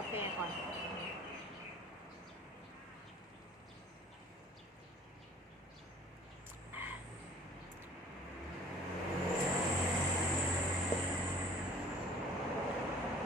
กาแฟก่อน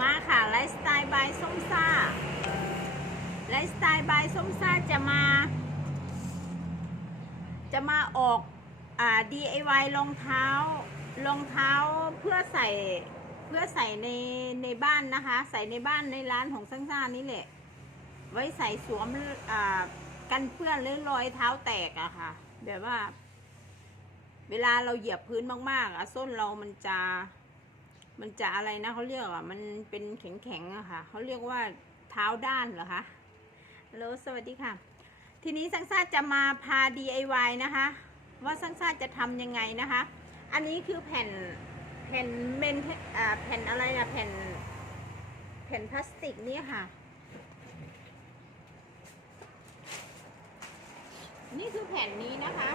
มาค่ะไลฟ์สไตล์บายส้มซ่าไลฟ์สไตล์บายส้มซ่าจะมา จะมาออกอ่า DIY รองเท้ารองเท้าเพื่อใส่ เพื่อใส่ในในบ้านนะคะ ใส่ในบ้านในร้านของซังซ่านี่แหละ ไว้ใส่สวมอ่ากันเปื้อนหรือรอยเท้าแตกอะค่ะ แบบว่า เวลาเราเหยียบพื้นมากๆอะส้นเรามันจะ มันจะอะไรนะเขาเรียกอะมันเป็นแข็งๆอะค่ะเขาเรียกว่าเท้าด้านเหรอคะฮัลโหลสวัสดีค่ะ ทีนี้ซังซ่าจะมาพา DIY นะคะ ว่าซังซ่าจะทำยังไงนะคะ อันนี้คือแผ่น แผ่นเมนอ่าแผ่นอะไรนะแผ่น แผ่นพลาสติกนี่ค่ะ นี่คือแผ่นนี้นะคะ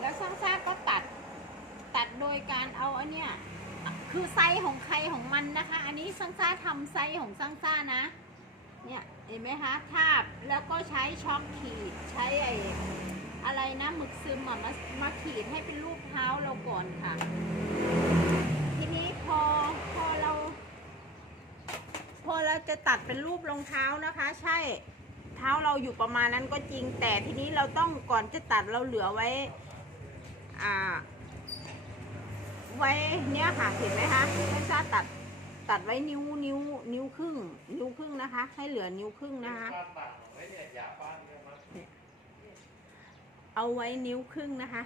แล้วซังซ่าก็ตัด ตัดโดยการเอาอันเนี้ยคือไซส์ของใครของมันนะคะ อันนี้ซังซ่าทำไซส์ของซังซ่านะ เนี่ยเห็นไหมคะทาบแล้วก็ใช้ช็อคขีดใช้ไอ้อะไรนะหมึกซึมมามาขีดให้เป็นรูปเท้าเราก่อนค่ะ ทีนี้พอพอเรา พอเรา จะตัดเป็นรูปรองเท้านะคะ ใช่เท้าเราอยู่ประมาณนั้นก็จริง แต่ทีนี้เราต้องก่อนจะตัดเราเหลือไว้อ่าไว้เนี่ยค่ะเห็นไหมคะไม่ทราบตัดตัดไว้นิ้วนิ้วนิ้วครึ่ง นิ้วครึ่งนะคะ ให้เหลือนิ้วครึ่งนะคะบ้านบ้านของไอ้เนี่ยอยากบ้านเนี่ยมันเอาไว้นิ้วครึ่งนะคะ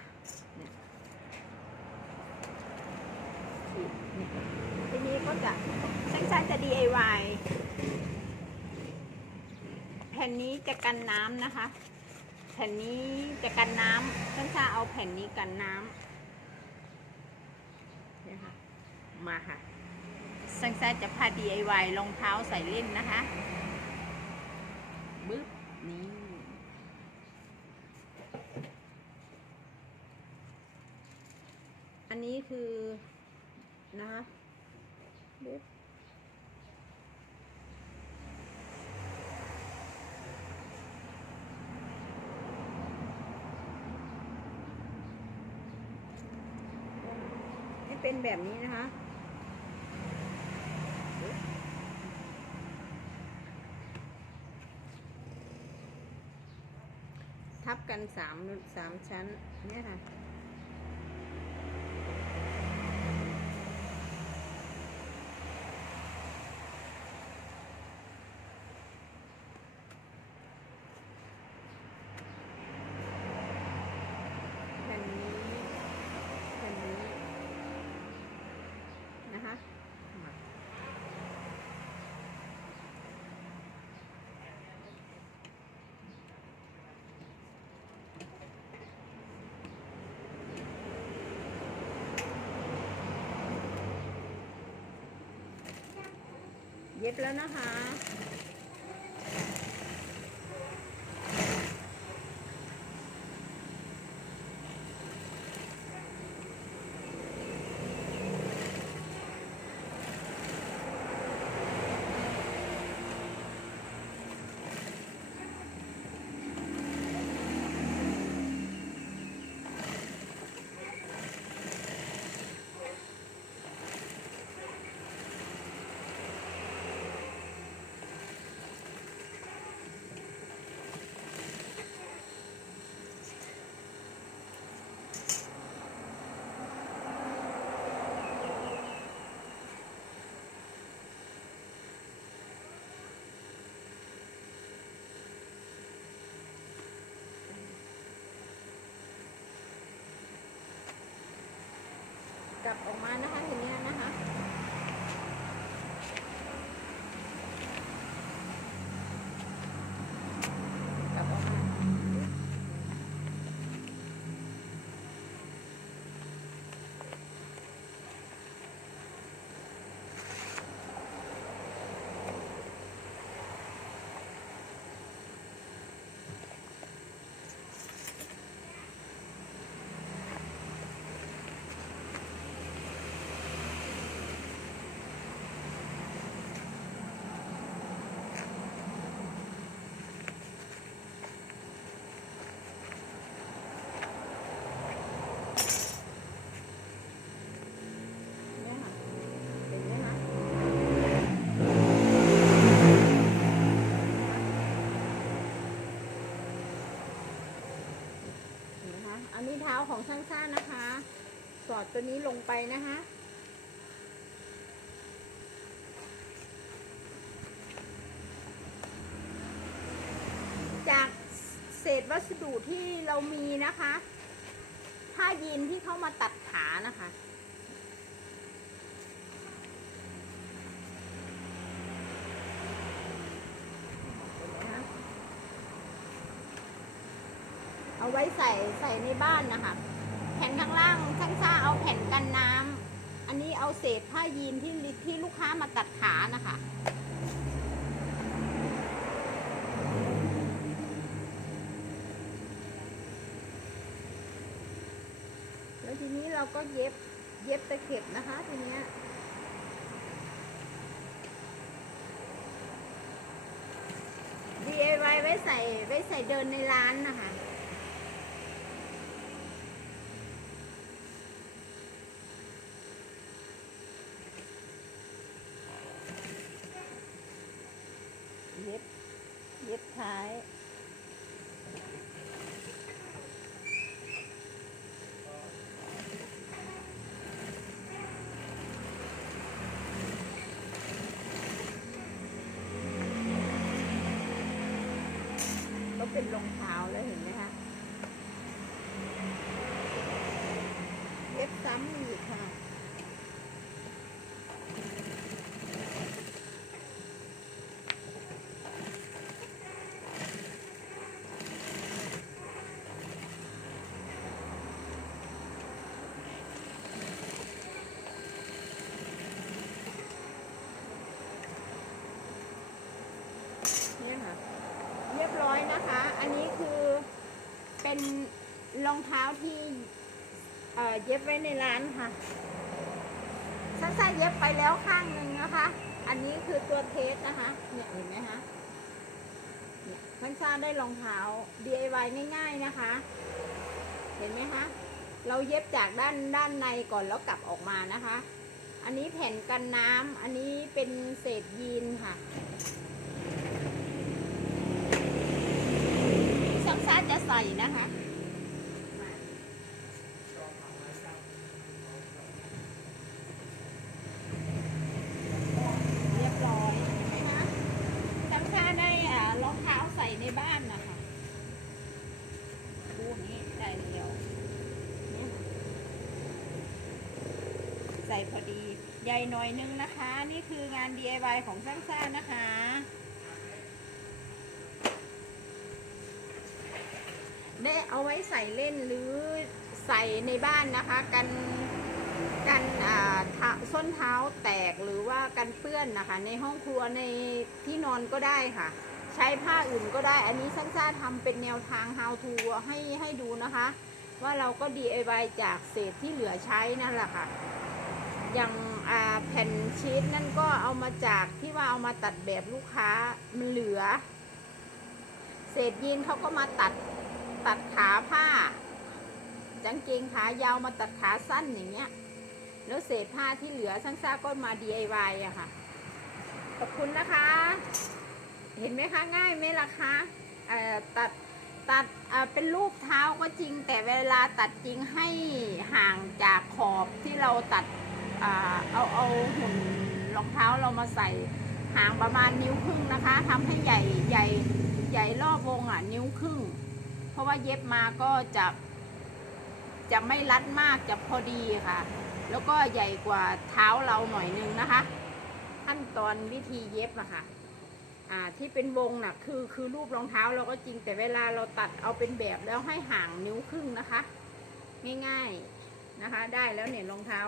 เนี่ยเนี่ย ทีนี้ก็จะช่างชาจะ DIY แผ่นนี้จะกันน้ำนะคะ แผ่นนี้จะกันน้ำช่างชาเอาแผ่นนี้กันน้ำนี่ค่ะมาค่ะช่างชาจะพา DIY รองเท้าใส่เล่นนะคะบึ๊บนี่อันนี้คือ นะคะเด็ดให้เป็นแบบนี้นะคะทับกันสามสามชั้นเนี่ยค่ะ แผ่นนี้แผ่นนี้นะคะมา เย็บแลับออกมานะคะทีเนี้นะคะ นนี้เท้าของช่างซ่านะคะ สอดตัวนี้ลงไปนะคะ จากเศษวัสดุที่เรามีนะคะ ผ้ายีนที่เข้ามาตัดขานะคะ เห็นไหมคะเอา ไว้ใส่ใส่ในบ้านนะคะ แผ่นข้างล่างช่างซ่าเอาแผ่นกันน้ำอันนี้เอาเศษผ้ายีนที่ที่ลูกค้ามาตัดขานะคะแล้วทีนี้เราก็เย็บเย็บตะเข็บนะคะทีเนี้ย DIY ไว้ใส่ไว้ใส่เดินในร้านนะคะ เย็บ เย็บท้าย ก็เป็นรองเท้าแล้วเห็นไหมคะ เย็บซ้ำอีกค่ะ เนี่ยค่ะ เรียบร้อยนะคะ อันนี้คือเป็นรองเท้าที่ เอ่อเย็บไว้ในร้านค่ะสั้นๆเย็บไปแล้วข้างหนึ่งนะคะ อันนี้คือตัวเทสนะคะ เนี่ยเห็นไหมคะเนี่ยมันซ่าได้รองเท้า DIY ง่ายๆนะคะ เห็นไหมคะเราเย็บจากด้านด้านในก่อนแล้วกลับออกมานะคะ อันนี้แผ่นกันน้ำ อันนี้เป็นเศษยีนค่ะซักซ่าจะใส่นะคะ เรียบร้อยเห็นไหมคะซักซ่าได้อ่ารองเท้าใส่ในบ้านนะคะดูนี้ได้เดียวเนี่ยใส่พอดีใหญ่หน่อยนึงนะคะ นี่คืองาน DIY ของซักซ่านะคะ ได้เอาไว้ใส่เล่นหรือใส่ในบ้านนะคะ กันกันอ่าเท้าส้นเท้าแตกหรือว่ากันเปื้อนนะคะ ในห้องครัวในที่นอนก็ได้ค่ะ ใช้ผ้าอื่นก็ได้ อันนี้ซ่าซ่าทำเป็นแนวทาง how to ให้ให้ดูนะคะ ว่าเราก็ DIY จากเศษที่เหลือใช้นั่นแหละค่ะ อย่างแผ่นชีสนั่นก็เอามาจากที่ว่าเอามาตัดแบบลูกค้ามันเหลือ เศษยีนเขาก็มาตัดตัดขาผ้ากางเกงขายาวมาตัดขาสั้นอย่างเงี้ย แล้วเศษผ้าที่เหลือช่างซ่าก็มา DIY อะค่ะ ขอบคุณนะคะ เห็นไหมคะง่ายไหมล่ะคะตัดตัดเป็นรูปเท้าก็จริง แต่เวลาตัดจริงให้ห่างจากขอบที่เราตัด เอาเอาหุ่นรองเท้าเรามาใส่ห่างประมาณนิ้วครึ่งนะคะทำให้ใหญ่ใหญ่ใหญ่รอบวงอะนิ้วครึ่ง เพราะว่าเย็บมาก็จะจะไม่รัดมากจะพอดีค่ะ แล้วก็ใหญ่กว่าเท้าเราหน่อยนึงนะคะ ขั้นตอนวิธีเย็บอะคะอ่าที่เป็นวงน่ะคือคือรูปรองเท้าเราก็จริงแต่เวลาเราตัดเอาเป็นแบบแล้วให้ห่างนิ้วครึ่งนะคะ ง่ายๆนะคะ ได้แล้วเนี่ยรองเท้า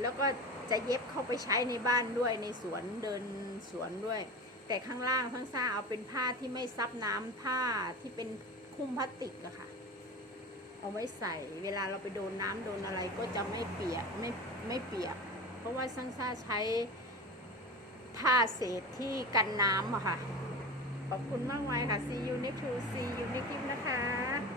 แล้วก็จะเย็บเข้าไปใช้ในบ้านด้วยในสวนเดินสวนด้วย แต่ข้างล่างข้างซ่าเอาเป็นผ้าที่ไม่ซับน้ำผ้าที่เป็นคุ้มพลาสติกอะค่ะ เอาไว้ใส่เวลาเราไปโดนน้ำโดนอะไรก็จะไม่เปียกไม่ไม่เปียก เพราะว่าช่างซ่าใช้ผ้าเศษที่กันน้ำอะค่ะ ขอบคุณมากมายค่ะ see you next to see you next clip นะคะ